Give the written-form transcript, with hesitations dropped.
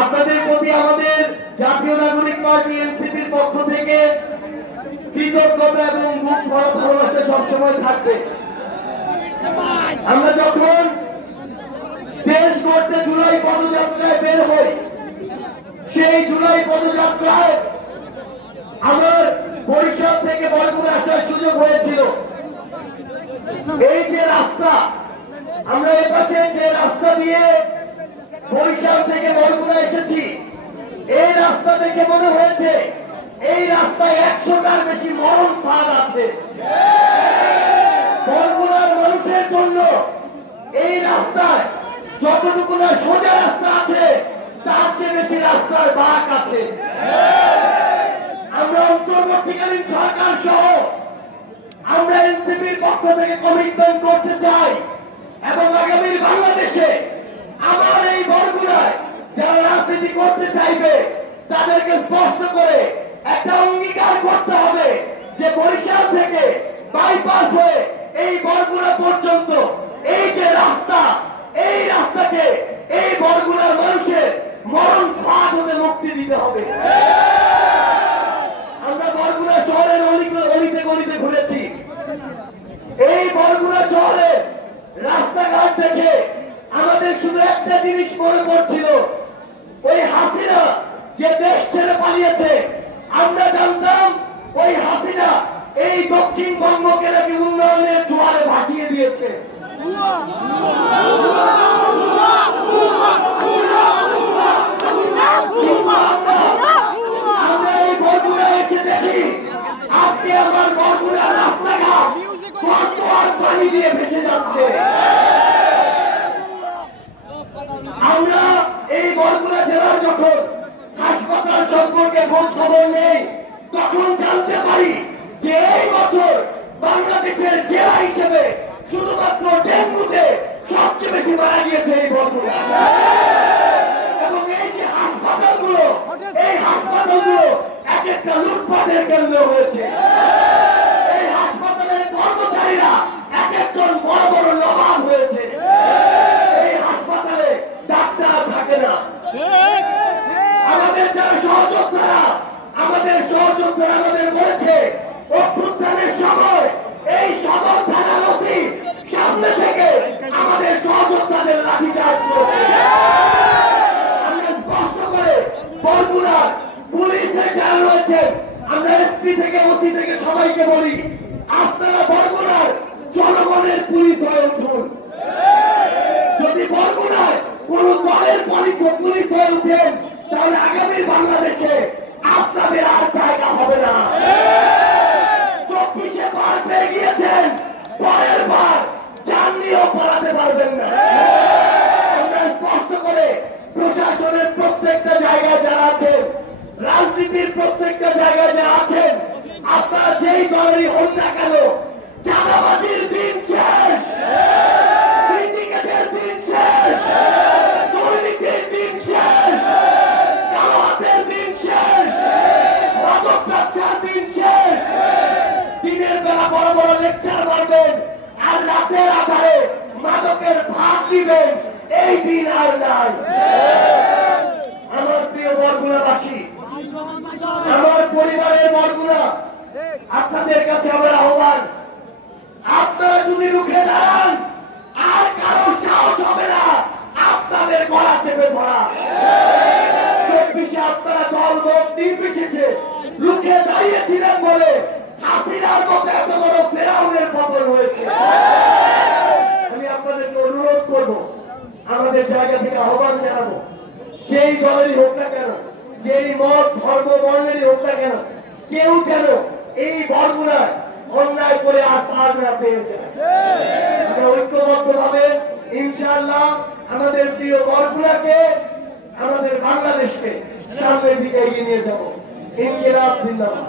আপনাদের প্রতি আমাদের জাতীয় নাগরিক পার্টি এনসিপির পক্ষ থেকে কৃতজ্ঞতা এবং মুখ ভরা ভালোবাসা সবসময় থাকবে। আমরা যখন দেশ গড়তে জুলাই পদযাত্রায় বের হই, সেই জুলাই পদযাত্রায় আমার বরিশাল থেকে বরগুনা আসার সুযোগ হয়েছিল। এই যে রাস্তা, আমরা এই পাশে যে রাস্তা দিয়ে বরিশাল থেকে বরগুনা এসেছি, এই রাস্তা দেখে মনে হয়েছে এই রাস্তায় 100টার বেশি মরণ ফাঁদ আছে। বরগুনার মানুষের জন্য এই রাস্তায় যতটুকু না সোজা রাস্তা আছে, তার চেয়ে বেশি রাস্তার বাঁক আছে। আমরা অন্তর্বর্তীকালীন সরকার সহ আমরা এনসিপির পক্ষ থেকে কমিটমেন্ট করতে চাই এবং আগামীর বাংলাদেশে আমার এই বরগুনায় যারা রাজনীতি করতে চাইবে তাদেরকে স্পষ্ট করে একটা অঙ্গীকার করতে হবে যে বরিশাল থেকে বাইপাস হয়ে এই বরগুনা পর্যন্ত এই যে রাস্তা, এই রাস্তাকে এই বরগুনার মানুষের মরণ ফাঁদ হতে মুক্তি দিতে হবে। আমরা বরগুনা শহরের অলিতে গলিতে ঘুরেছি। এই বরগুনা শহরের রাস্তাঘাট থেকে আমাদের শুধু একটা জিনিস মনে পড়ছিল, ওই হাসিনা যে দেশ ছেড়ে পালিয়েছে, আমরা জানতাম ওই হাসিনা এই দক্ষিণবঙ্গকে নাকি উন্নয়নের জোয়ারে ভাসিয়ে দিয়েছে। আমরা এই বরগুনা এসে দেখি আজকে আমার বরগুনার রাস্তাঘাট কত আর পানি দিয়ে ভেসে যাচ্ছে। আমরা এই বরগুনা জেলার যখন হাসপাতাল সম্পর্কে খোঁজ খবর নেই, তখন জানতে পারি যে এই বছর বাংলাদেশের জেলা হিসেবে শুধুমাত্র ডেঙ্গুতে সবচেয়ে বেশি মারা গিয়েছে এই বরগুনা। এবং এই যে হাসপাতালগুলো, এই হাসপাতালগুলো এক একটা লুটপাটের কেন্দ্র হয়েছে। এই হাসপাতালের কর্মচারীরা এক একজন বড় বড় নবাব হয়েছে। এই হাসপাতালে ডাক্তার থাকে না। আমাদের যারা সহযোদ্ধারা আমাদের বলেছে অভ্যুত্থানের সময় এই সদর থানার ওসি সামনে থেকে আমাদের সহযোদ্ধাদের লাঠিচার্জ করেছে। আমরা স্পষ্ট করে বরগুনার পুলিশের যারা রয়েছেন, আমরা এসপি থেকে ওসি থেকে সবাইকে বলি, আপনারা বরগুনার জনগণের পুলিশ হয়ে উঠুন। যদি বরগুনার কোন দলের পুলিশ হয়ে উঠেন, তাহলে আগামীর বাংলাদেশে আপনাদের আর জায়গা হবে না। 24-এ পার পেয়ে গিয়েছেন, পরের বার জান নিয়েও পালাতে পারবেন না। আমরা স্পষ্ট করে প্রশাসনের প্রত্যেকটা জায়গায় যারা আছেন, রাজনীতির প্রত্যেকটা জায়গায় যারা আছেন, আপনারা যেই দলেরই হন না কেন, চাঁদাবাজির দিন শেষ, সিন্ডিকেটের দিন শেষ, দুর্নীতির দিন শেষ, কালো হাতের দিন শেষ, মাদক ব্যবসার দিন শেষ। দিনের বেলা বড় বড় লেকচার মারবেন আর রাতের আধারে মাদকের ভাগ দিবেন, এই দিন আর নাই। আমার প্রিয় বরগুনাবাসী, আমার পরিবারের বরগুনা, আপনাদের কাছে আমার আহ্বান, আপনারা যদি রুখে দাঁড়ান আর কারো সাহস হবে না আপনাদের গলা চেপে ধরা। 24-এ আপনারা দল লোক নির্বিশেষে রুখে দাঁড়িয়েছিলেন বলে হাসিনার মতো এত বড় ফেরাউনের পতন হয়েছে। আমি আপনাদেরকে অনুরোধ করব, আমাদের জায়গা থেকে আহ্বান জানাবো, যেই দলেরই হোক না কেন, যেই মত ধর্ম বর্ণেরই হোক না কেন, কেউ যেন এই বরগুনায় অন্যায় করে আর পার না পেয়েছে। আমরা ঐক্যবদ্ধ ভাবে ইনশাআল্লাহ আমাদের প্রিয় বরগুনাকে, আমাদের বাংলাদেশকে সামনের দিকে এগিয়ে নিয়ে যাবো। ইনকিলাব জিন্দাবাদ।